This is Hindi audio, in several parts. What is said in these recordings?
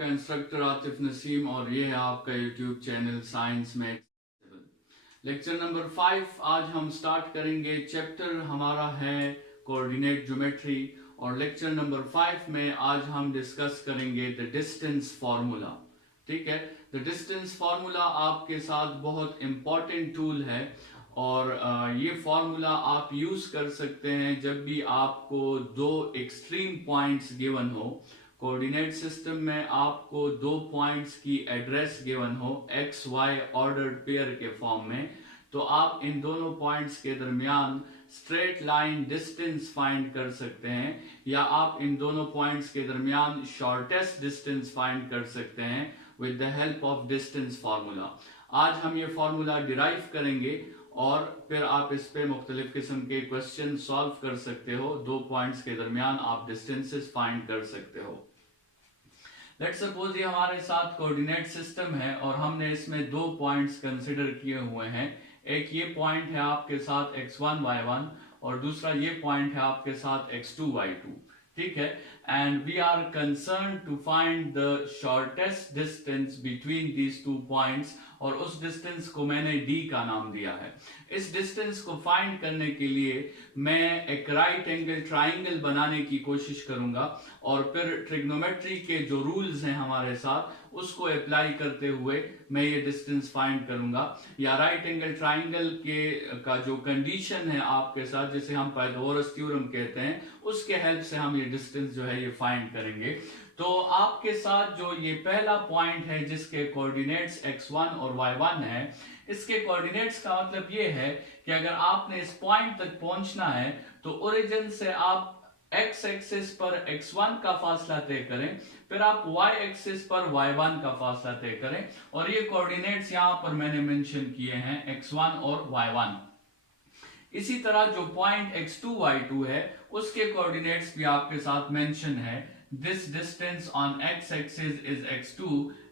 आपका इंस्ट्रक्टर आतिफ नसीम और ये है आपका YouTube channel science maths. Lecture number 5 आज हम स्टार्ट करेंगे। चैप्टर हमारा है कोऑर्डिनेट ज्योमेट्री और लेक्चर नंबर 5 में आज हम डिस्कस करेंगे द डिस्टेंस फार्मूला। ठीक है, द डिस्टेंस फार्मूला आपके साथ बहुत इंपॉर्टेंट टूल है और ये फार्मूला आप यूज कर सकते हैं जब भी आपको दो एक्सट्रीम पॉइंट्स गिवन हो। कोऑर्डिनेट सिस्टम में आपको दो पॉइंट्स की एड्रेस गिवन हो एक्स वाई ऑर्डर्ड पेयर के फॉर्म में, तो आप इन दोनों पॉइंट्स के दरमियान स्ट्रेट लाइन डिस्टेंस फाइंड कर सकते हैं या आप इन दोनों पॉइंट्स के दरमियान शॉर्टेस्ट डिस्टेंस फाइंड कर सकते हैं with the help of distance formula. आज हम ये फार्मूला डिराइव करेंगे और फिर आप इस पे मुख्तलिफ किस्म के क्वेश्चन सॉल्व कर सकते हो। दो पॉइंट्स के दरमियान आप डिस्टेंसेस फाइंड कर सकते हो। लेट्स सपोज ये हमारे साथ कोऑर्डिनेट सिस्टम है और हमने इसमें दो पॉइंट्स कंसिडर किए हुए हैं। एक ये पॉइंट है आपके साथ x1 y1 और दूसरा ये पॉइंट है आपके साथ x2 y2। ठीक है, and we are concern to find the shortest distance between these two points और उस डिस्टेंस को मैंने d का नाम दिया है। इस डिस्टेंस को फाइंड करने के लिए मैं एक राइट एंगल ट्राइंगल बनाने की कोशिश करूंगा और फिर ट्रिग्नोमेट्री के जो रूल्स हैं हमारे साथ उसको अप्लाई करते हुए मैं ये डिस्टेंस फाइंड करूंगा। या राइट एंगल ट्राइंगल के का जो कंडीशन है आपके साथ, जिसे हम पाइथागोरस थ्योरम कहते हैं, उसके हेल्प से हम ये डिस्टेंस जो है ये फाइंड करेंगे। तो आपके साथ जो ये पहला पॉइंट है जिसके कोऑर्डिनेट्स x1 और y1 है, इसके कोऑर्डिनेट्स का मतलब ये है कि अगर आपने इस पॉइंट तक पहुंचना है तो ओरिजिन से आप x एक्सिस पर x1 का फासला तय करें, फिर आप y एक्सिस पर y1 का फासला तय करें और ये कोऑर्डिनेट्स यहां पर मैंने मेंशन किए हैं x1 और y1। इसी तरह जो पॉइंट x2 y2 है उसके कोऑर्डिनेट्स भी आपके साथ मेंशन है। This distance on x-axis is x2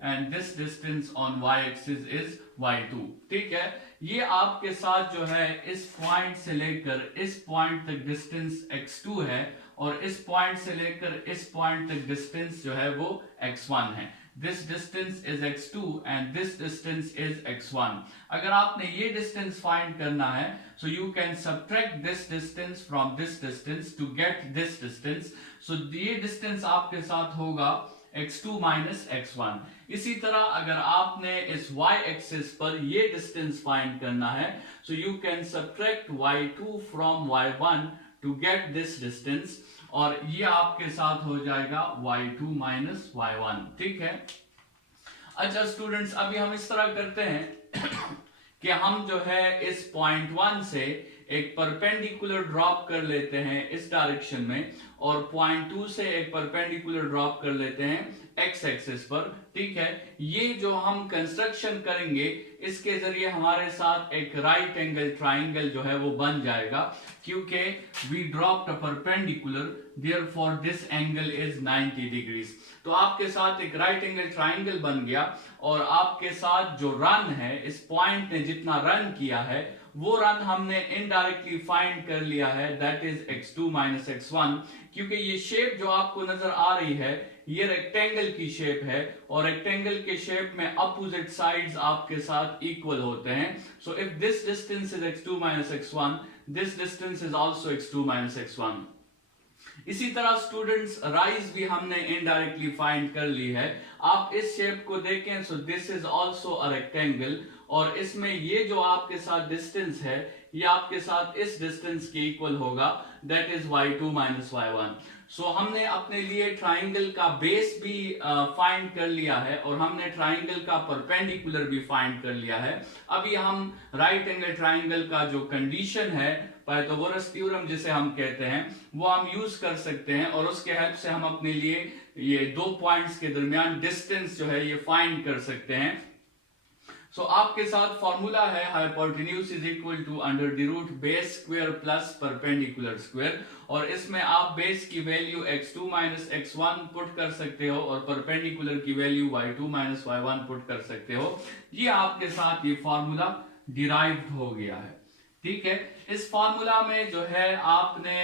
and this distance on y-axis is y2। ठीक है, ये आपके साथ जो है इस पॉइंट से लेकर इस पॉइंट तक डिस्टेंस x2 है और इस पॉइंट से लेकर इस पॉइंट तक डिस्टेंस जो है वो x1 है। This distance is x2 and this distance is x1। अगर आपने ये डिस्टेंस फाइंड करना है so you can subtract this distance from this distance to get this distance। so ये डिस्टेंस आपके साथ होगा x2 minus x1। इसी तरह अगर आपने इस y एक्सिस पर ये डिस्टेंस फाइंड करना है so you can subtract y2 from y1 to get this distance और ये आपके साथ हो जाएगा y2 minus y1। ठीक है, अच्छा स्टूडेंट्स, अभी हम इस तरह करते हैं कि हम जो है इस पॉइंट 1 से एक परपेंडिकुलर ड्रॉप कर लेते हैं इस डायरेक्शन में और पॉइंट 2 से एक परपेंडिकुलर ड्रॉप कर लेते हैं एक्स एक्सिस पर। ठीक है, ये जो हम कंस्ट्रक्शन करेंगे इसके जरिए हमारे साथ एक राइट एंगल ट्राइंगल जो है वो बन जाएगा क्योंकि we dropped a perpendicular, therefore this angle is 90 degrees. तो आपके साथ एक राइट एंगल ट्राइंगल बन गया और आपके साथ जो रन है, इस पॉइंट ने जितना रन किया है वो रन हमने इनडायरेक्टली फाइंड कर लिया है, that is x2 minus x1। क्योंकि ये शेप जो आपको नजर आ रही है ये रेक्टेंगल की शेप है और रेक्टेंगल के शेप में अपोजिट साइड्स आपके साथ इक्वल होते हैं। So if this distance is x2 minus x1, this distance is also x2 minus x1। इसी तरह स्टूडेंट्स राइज भी हमने इनडायरेक्टली फाइंड कर ली है। आप इस शेप को देखें, so this is also a rectangle और इसमें ये जो आपके साथ डिस्टेंस है ये आपके साथ इस डिस्टेंस के इक्वल होगा, that is y2 minus y1। सो हमने अपने लिए ट्राइंगल का बेस भी फाइंड कर लिया है और हमने ट्राइंगल का परपेंडिकुलर भी फाइंड कर लिया है। अभी हम राइट एंगल ट्राइंगल का जो कंडीशन है, पाइथागोरस थ्योरम जिसे हम कहते हैं, वो हम यूज कर सकते हैं और उसके हेल्प से हम अपने लिए ये दो पॉइंट्स के दरमियान डिस्टेंस जो है ये फाइंड कर सकते हैं। सो आपके साथ फॉर्मूला है hypotenuse is equal to under the root base square plus perpendicular square और इसमें आप बेस की value x2 minus x1 put कर सकते हो और परपेंडिकुलर की value y2 minus y1 put कर सकते हो। ये आपके साथ ये फॉर्मूला डिराइव्ड हो गया है। ठीक है, इस फॉर्मूला में जो है आपने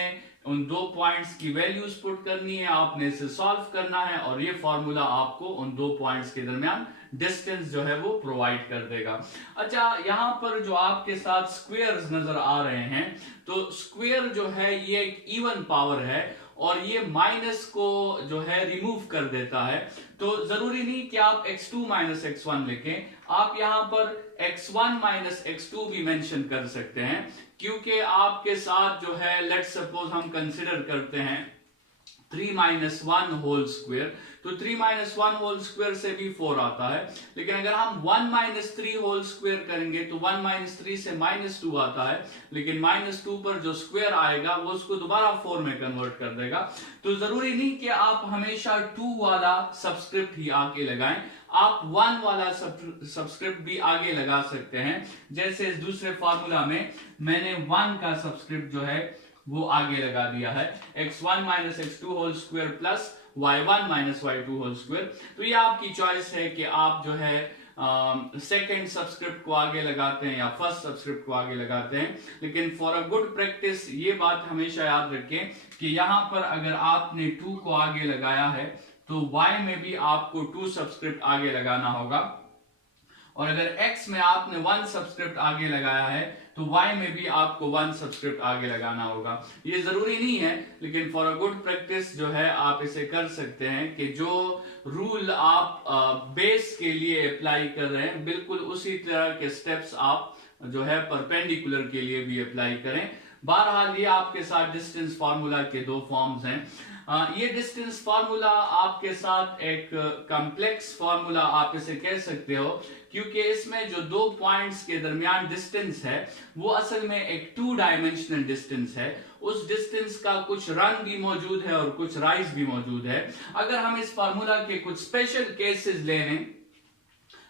उन दो पॉइंट्स की वैल्यूज पुट करनी है, आपने इसे सॉल्व करना है और ये फॉर्मूला आपको उन दो पॉइंट्स के दरमियान डिस्टेंस जो है वो प्रोवाइड कर देगा। अच्छा, यहाँ पर जो आपके साथ स्क्वेयर्स नजर आ रहे हैं, तो स्क्वेयर जो है ये एक इवन पावर है और ये माइनस को जो है रिमूव कर देता है। तो जरूरी नहीं कि आप x2 माइनस x1 लिखें, आप यहां पर x1 माइनस x2 भी मेंशन कर सकते हैं, क्योंकि आपके साथ जो है लेट्स सपोज हम कंसिडर करते हैं 3 माइनस 1 होल स्क्वेयर, तो 3 माइनस 1 होल स्क्वेयर से भी 4 आता है, लेकिन अगर हम 1 माइनस 3 होल स्क्वेयर करेंगे तो 1 माइनस 3 से माइनस 2 आता है, लेकिन माइनस 2 पर जो स्क्वेयर आएगा वो उसको दोबारा 4 में कन्वर्ट कर देगा। तो जरूरी नहीं कि आप हमेशा 2 वाला सबस्क्रिप्ट ही आगे लगाएं, आप 1 वाला सबस्क्रिप्ट भी आगे लगा सकते हैं। जैसे इस दूसरे फॉर्मूला में मैंने 1 का सबस्क्रिप्ट जो है वो आगे लगा दिया है, x1 minus x2 whole square plus y1 minus y2 whole square. तो ये आपकी चॉइस है कि आप जो है सेकेंड सबस्क्रिप्ट को आगे लगाते हैं या फर्स्ट सबस्क्रिप्ट को आगे लगाते हैं, लेकिन फॉर अ गुड प्रैक्टिस ये बात हमेशा याद रखें कि यहाँ पर अगर आपने 2 को आगे लगाया है तो y में भी आपको 2 सबस्क्रिप्ट आगे लगाना होगा, और अगर x में आपने 1 सबस्क्रिप्ट आगे लगाया है तो y में भी आपको 1 सबस्क्रिप्ट आगे लगाना होगा। ये जरूरी नहीं है, लेकिन फॉर अ गुड प्रैक्टिस जो है आप इसे कर सकते हैं कि जो रूल आप बेस के लिए अप्लाई कर रहे हैं बिल्कुल उसी तरह के स्टेप्स आप जो है परपेंडिकुलर के लिए भी अप्लाई करें। बहरहाल ये आपके साथ डिस्टेंस फार्मूला के दो फॉर्म्स हैं। ये डिस्टेंस फार्मूला आपके साथ एक कॉम्प्लेक्स फार्मूला आप इसे कह सकते हो, क्योंकि इसमें जो दो पॉइंट्स के दरमियान डिस्टेंस है वो असल में एक 2 डायमेंशनल डिस्टेंस है। उस डिस्टेंस का कुछ रंग भी मौजूद है और कुछ राइज भी मौजूद है। अगर हम इस फार्मूला के कुछ स्पेशल केसेस ले लें,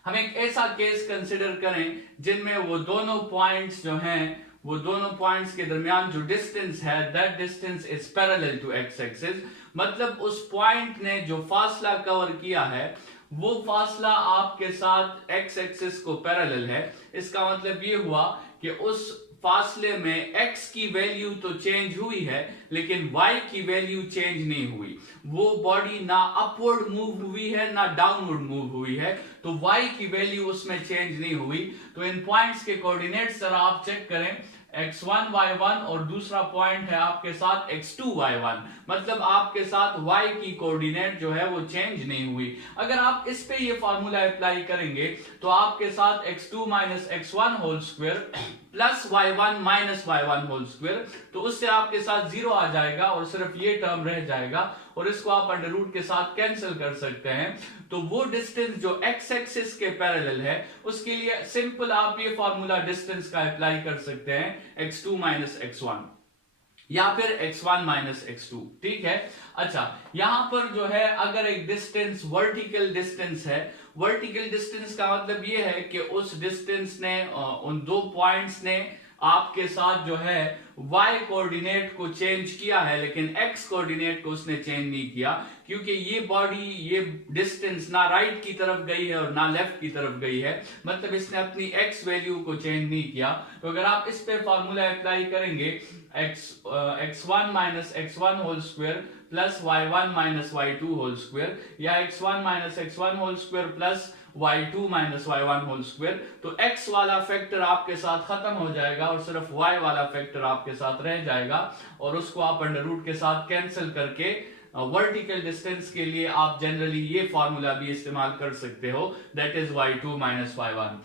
हम एक ऐसा केस कंसिडर करें जिनमें वो दोनों पॉइंट्स जो हैं, वो दोनों पॉइंट्स के दरमियान जो डिस्टेंस है that distance is parallel to x axis, मतलब उस पॉइंट ने जो फासला कवर किया है वो फासला आपके साथ एक्स एक्सिस को पैरेलल है। इसका मतलब ये हुआ कि उस फासले में x की वैल्यू तो चेंज हुई है लेकिन y की वैल्यू चेंज नहीं हुई। वो बॉडी ना अपवर्ड मूव हुई है ना डाउनवर्ड मूव हुई है, तो y की वैल्यू उसमें चेंज नहीं हुई। तो इन पॉइंट्स के कोऑर्डिनेट्स जरा आप चेक करें, x1 y1 और दूसरा पॉइंट है आपके साथ x2 y1, मतलब आपके साथ y की कोऑर्डिनेट जो है वो चेंज नहीं हुई। अगर आप इस पे ये फार्मूला अप्लाई करेंगे तो आपके साथ x2 minus x1 whole square plus y1 minus y1 whole square, तो उससे आपके साथ 0 आ जाएगा और सिर्फ ये टर्म रह जाएगा और इसको आप अंडर रूट के साथ कैंसिल कर सकते हैं। तो वो डिस्टेंस जो x एक्सिस के पैरेलल है उसके लिए सिंपल आप ये फार्मूला डिस्टेंस का अप्लाई कर सकते हैं, x2 माइनस x1 या फिर x1 माइनस x2, ठीक है। अच्छा, यहां पर जो है अगर एक डिस्टेंस वर्टिकल डिस्टेंस है, वर्टिकल डिस्टेंस का मतलब ये है कि उस डिस्टेंस ने उन दो पॉइंट्स ने आपके साथ जो है y कोऑर्डिनेट को चेंज किया है लेकिन x कोऑर्डिनेट को उसने चेंज नहीं किया, क्योंकि ये बॉडी ये डिस्टेंस ना राइट की तरफ गई है और ना लेफ्ट की तरफ गई है, मतलब इसने अपनी x वैल्यू को चेंज नहीं किया। तो अगर आप इस पे फार्मूला अप्लाई करेंगे x1 minus x1 whole square plus y1 minus y2 whole square या x1 minus x1 whole square plus y2 minus y1 whole square, तो x वाला फैक्टर आपके साथ खत्म हो जाएगा और सिर्फ y वाला फैक्टर आपके साथ रह जाएगा और उसको आप अंडर रूट के साथ कैंसिल करके वर्टिकल डिस्टेंस के लिए आप जनरली ये फॉर्मूला भी इस्तेमाल कर सकते हो, that is y2 minus y1।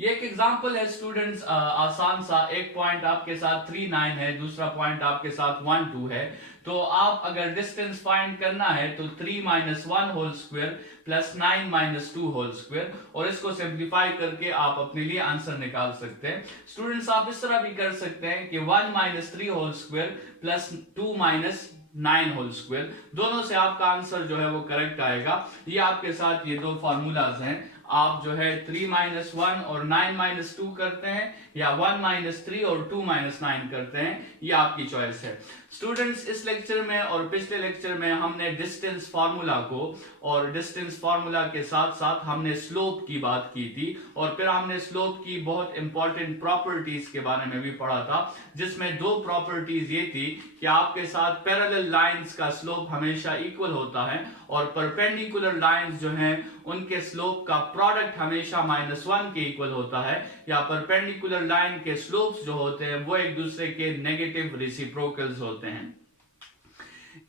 ये एक एग्जांपल है स्टूडेंट्स, आसान सा। एक पॉइंट आपके साथ 3 9 है, दूसरा पॉइंट आपके साथ 1 2 है। तो आप अगर डिस्टेंस फाइंड करना है तो 3 minus 1 whole square plus 9 minus 2 whole square, और इसको सिंप्लीफाई करके आप अपने लिए आंसर निकाल सकते हैं। स्टूडेंट्स आप इस तरह भी कर सकते हैं कि 1 minus 3 whole square plus 2 minus 9 whole square, दोनों से आपका आंसर जो है वो करेक्ट आएगा। ये आपके साथ ये दो फार्मूलाज हैं, आप जो है 3-1 और 9-2 करते हैं, या 1-3 और 2-9 करते हैं, ये आपकी चॉइस है। स्टूडेंट्स, इस लेक्चर में और पिछले लेक्चर में हमने डिस्टेंस फार्मूला को और डिस्टेंस फार्मूला के साथ साथ हमने स्लोप की बात की थी, और फिर हमने स्लोप की बहुत इंपॉर्टेंट प्रॉपर्टीज के बारे में भी पढ़ा था, जिसमें दो प्रॉपर्टीज ये थी कि आपके साथ पैरेलल लाइंस का स्लोप हमेशा इक्वल होता है, और परपेंडिकुलर लाइंस जो हैं उनके स्लोप का प्रोडक्ट हमेशा -1 के इक्वल होता है, या परपेंडिकुलर लाइन के स्लोप्स जो होते हैं वो एक दूसरे के नेगेटिव रेसिप्रोकल्स होते हैं।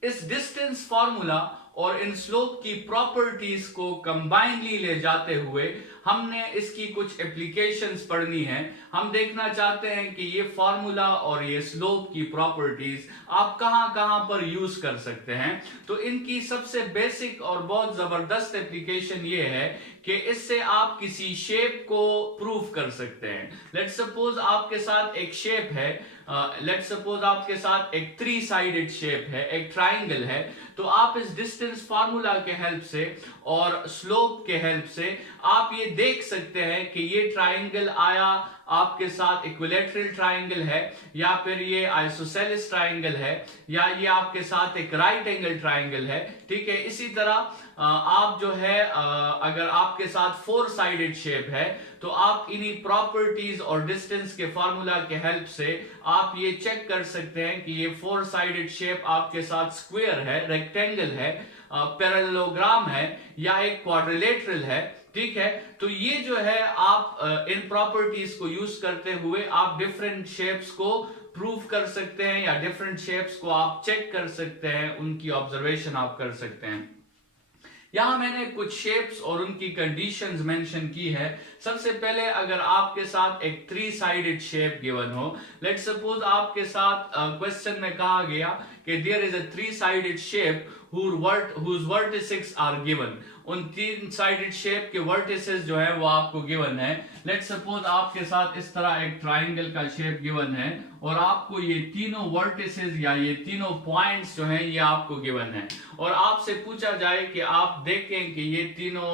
इस डिस्टेंस फार्मूला और इन स्लोप की प्रॉपर्टीज को कंबाइनली ले जाते हुए हमने इसकी कुछ एप्लीकेशंस पढ़नी है। हम देखना चाहते हैं कि ये फार्मूला और ये स्लोप की प्रॉपर्टीज आप कहां कहां पर यूज कर सकते हैं। तो इनकी सबसे बेसिक और बहुत जबरदस्त एप्लीकेशन ये है कि इससे आप किसी शेप को प्रूव कर सकते हैं। लेट्स सपोज आपके साथ एक शेप है, लेट्स सपोज आपके साथ एक 3 साइडेड शेप है, एक ट्राइंगल है, तो आप इस डिस्टेंस फार्मूला के हेल्प से और स्लोप के हेल्प से आप ये देख सकते हैं कि ये ट्राइंगल आया आपके साथ इक्विलैटरल ट्राइंगल है, या फिर ये आइसोसेलेस ट्राइंगल है, या ये आपके साथ एक राइट एंगल ट्राइंगल है। ठीक है, इसी तरह आप जो है अगर आपके साथ 4 साइडेड शेप है, तो आप इन्हीं प्रॉपर्टीज और डिस्टेंस के फार्मूला के हेल्प से आप ये चेक कर सकते हैं कि ये 4 साइडेड शेप आपके साथ स्क्वायर है, रेक्टेंगल है, पैरेललोग्राम है, या एक क्वाड्रिलेटरल है। ठीक है, तो ये जो है आप इन प्रॉपर्टीज को यूज करते हुए आप डिफरेंट शेप्स को प्रूव कर सकते हैं, या डिफरेंट शेप्स को आप चेक कर सकते हैं, उनकी ऑब्जर्वेशन आप कर सकते हैं। यहां मैंने कुछ शेप्स और उनकी कंडीशंस मेंशन की है। सबसे पहले अगर आपके साथ एक 3 साइडेड शेप गिवन हो, लेट्स सपोज आपके साथ क्वेश्चन में कहा गया कि there is a 3 sided shape whose vertices are given। उन 3 साइडेड शेप के वर्टिसेस जो है वो आपको गिवन है। लेट्स सपोज आपके साथ इस तरह एक ट्राइंगल का शेप गिवन है, और आपको ये तीनों वर्टिसेस या ये तीनों पॉइंट्स जो हैं ये आपको गिवन है, और आपसे पूछा जाए कि आप देखें कि ये तीनों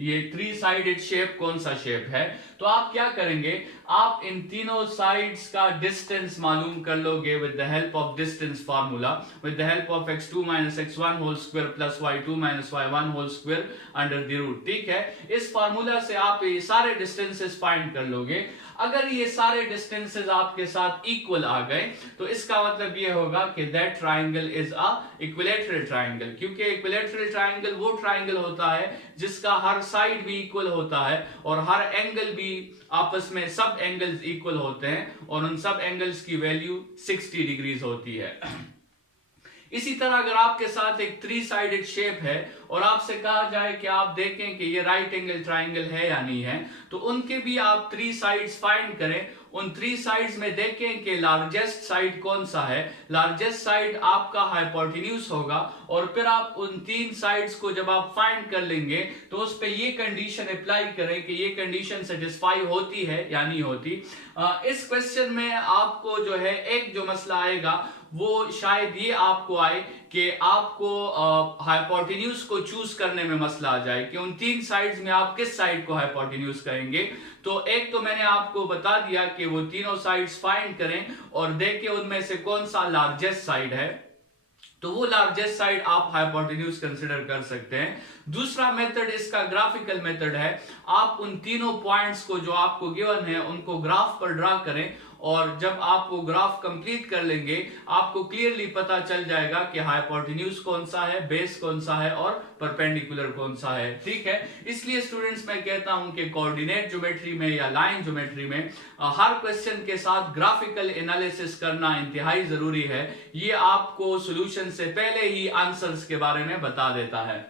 ये 3 साइडेड शेप कौन सा शेप है, तो आप क्या करेंगे, आप इन तीनों साइड्स का डिस्टेंस मालूम कर लोगे with the help of distance formula, with the help of x2 - x1 whole square plus y2 - y1 whole square under the root. ठीक है, इस फार्मूला से आप ये सारे डिस्टेंसेस फाइंड कर लोगे। अगर ये सारे डिस्टेंसेस आपके साथ इक्वल आ गए, तो इसका मतलब ये होगा कि that triangle is a equilateral triangle, क्योंकि इक्विलैटरल ट्राइंगल वो ट्राइंगल होता है जिसका हर साइड भी इक्वल होता है और हर एंगल भी आपस में सब एंगल्स इक्वल होते हैं, और उन सब एंगल्स की वैल्यू 60 डिग्रीज होती है। इसी तरह अगर आपके साथ एक 3 साइडेड शेप है और आपसे कहा जाए कि आप देखें कि ये राइट एंगल ट्राइंगल है या नहीं है, तो उनके भी आप 3 साइड्स फाइंड करें। उन 3 साइड्स में देखें कि लार्जेस्ट साइड कौन सा है, लार्जेस्ट साइड आपका हाइपोटेन्यूज होगा, और फिर आप उन 3 साइड्स को जब आप फाइंड कर लेंगे तो उस पे ये कंडीशन अप्लाई करें कि ये कंडीशन सेटिस्फाई होती है या नहीं होती। इस क्वेश्चन में आपको जो है एक जो मसला आएगा वो शायद ये आपको आए कि आपको हाइपोटेन्यूज को चूज करने में मसला आ जाए कि उन 3 साइड्स में आप किस साइड को हाइपोटेन्यूज करेंगे। तो एक तो मैंने आपको बता दिया कि वो तीनों साइड्स फाइंड करें और देखें उनमें से कौन सा लार्जेस्ट साइड है, तो वो लार्जेस्ट साइड आप हाइपोटेन्यूज कंसीडर कर सकते हैं। दूसरा मेथड इसका ग्राफिकल मेथड है। आप उन तीनों पॉइंट्स को जो आपको गिवन है उनको ग्राफ पर ड्रा करें, और जब आप वो ग्राफ कंप्लीट कर लेंगे आपको क्लियरली पता चल जाएगा कि हाइपोटेन्यूज कौन सा है, बेस कौन सा है और परपेंडिकुलर कौन सा है। ठीक है, इसलिए स्टूडेंट्स मैं कहता हूं कि कोऑर्डिनेट ज्योमेट्री में या लाइन ज्योमेट्री में हर क्वेश्चन के साथ ग्राफिकल एनालिसिस करना इंतहाई जरूरी है। ये आपको सॉल्यूशन से पहले ही आंसर्स के बारे में बता देता है।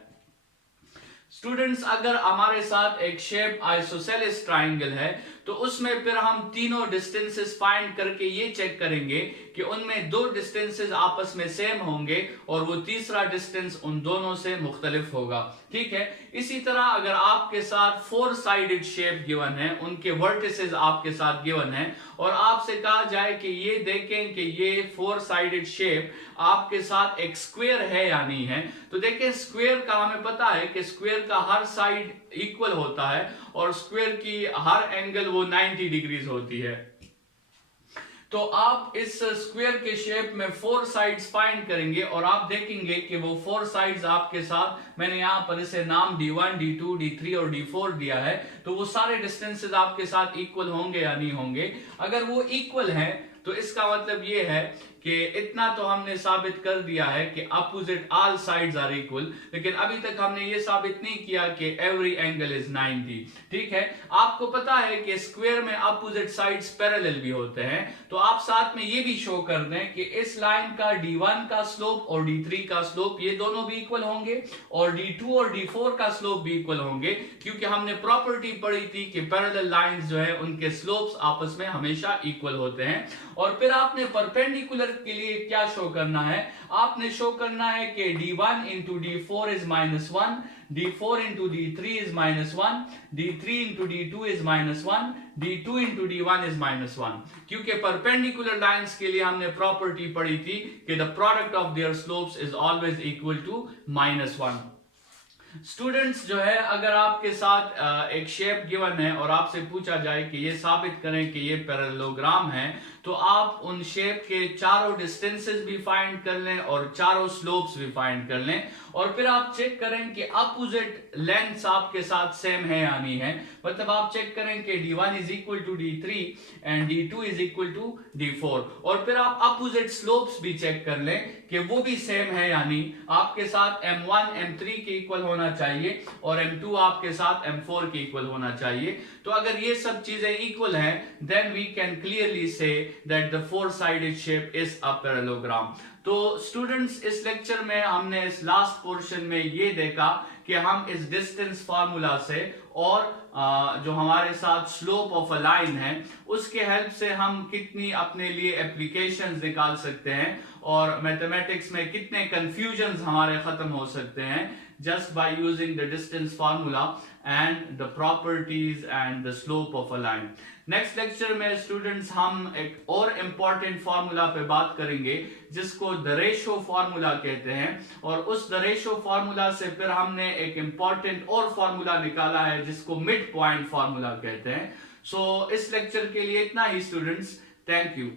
स्टूडेंट्स, अगर हमारे साथ एक शेप आइसोसेलेस ट्राइंगल है, तो उसमें फिर हम तीनों डिस्टेंसेस फाइंड करके ये चेक करेंगे कि उनमें दो डिस्टेंसेस आपस में सेम होंगे और वो तीसरा डिस्टेंस उन दोनों से मुख्तलिफ होगा। ठीक है, इसी तरह अगर आपके साथ 4 साइडेड शेप गिवन है, उनके वर्टिसेस आपके साथ गिवन है और आपसे कहा जाए कि ये देखें कि ये 4 साइडेड शेप आपके साथ एक स्क्वायर है या नहीं है, तो देखें स्क्वायर का हमें पता है कि स्क्वायर का हर साइड इक्वल होता है और स्क्वायर की हर एंगल वो 90 डिग्रीज होती है। तो आप इस स्क्वायर के शेप में 4 साइड्स फाइंड करेंगे और आप देखेंगे कि वो 4 साइड्स आपके साथ, मैंने यहां पर इसे नाम D1, D2, D3 और D4 दिया है, तो वो सारे डिस्टेंसेस आपके साथ इक्वल होंगे या नहीं होंगे। अगर वो इक्वल हैं तो इसका मतलब ये है कि इतना तो हमने साबित कर दिया है कि opposite all sides are equal, लेकिन अभी तक हमने ये साबित नहीं किया कि एवरी एंगल इज 90। ठीक है, आपको पता है कि स्क्वायर में अपोजिट साइड्स पैरेलल भी होते हैं, तो आप साथ में ये भी शो कर दें कि इस लाइन का D1 का स्लोप और D3 का स्लोप ये दोनों भी इक्वल होंगे और D2 और D4 का स्लोप भी इक्वल होंगे, क्योंकि हमने प्रॉपर्टी पढ़ी थी कि पैरेलल लाइंस जो है उनके स्लोप्स आपस में हमेशा इक्वल होते हैं। और फिर आपने परपेंडिकुलर के लिए क्या शो करना है, आपने शो करना है कि D1 into D4 is -1, D4 into D3 is -1, D3 into D2 is -1, D2 into D1 is -1, क्योंकि परपेंडिकुलर लाइंस के लिए हमने प्रॉपर्टी पढ़ी थी कि the product of their slopes is always equal to -1। Students जो है, अगर आपके साथ एक शेप गिवन है और आपसे पूछा जाए कि ये साबित करें कि ये पैरेललोग्राम है, तो आप उन शेप के चारों डिस्टेंसेस भी फाइंड कर लें और चारों स्लोप्स भी फाइंड कर लें और फिर आप चेक करें कि अपोजिट लेंथ्स आपके साथ सेम है या नहीं है। मतलब आप चेक करें कि D1 is equal to D3 and D2 is equal to D4 और फिर आप अपोजिट स्लोप्स भी चेक कर लें कि वो भी सेम है या नहीं। आपके साथ M1 M3 के इक्वल होना चाहिए और M2 आपके साथ M4 के इक्वल होना चाहिए। तो अगर ये सब चीजें इक्वल हैं, then we can clearly see that the four sided shape is a parallelogram. तो स्टूडेंट्स, इस लेक्चर में हमने इस लास्ट पोर्शन में ये देखा कि हम इस डिस्टेंस फार्मूला से और जो हमारे साथ स्लोप ऑफ अ लाइन है उसके हेल्प से हम कितनी अपने लिए एप्लीकेशंस निकाल सकते हैं और मैथमेटिक्स में कितने कंफ्यूजन्स हमारे खत्म हो सकते हैं just by using the distance formula and the properties and the slope of a line. Next lecture में स्टूडेंट्स हम एक और इम्पॉर्टेंट फार्मूला पे बात करेंगे जिसको द रेशो फार्मूला कहते हैं और उस द रेशो फार्मूला से फिर हमने एक इम्पॉर्टेंट और फार्मूला निकाला है जिसको मिड पॉइंट फार्मूला कहते हैं। सो इस लेक्चर के लिए इतना ही स्टूडेंट्स, थैंक यू।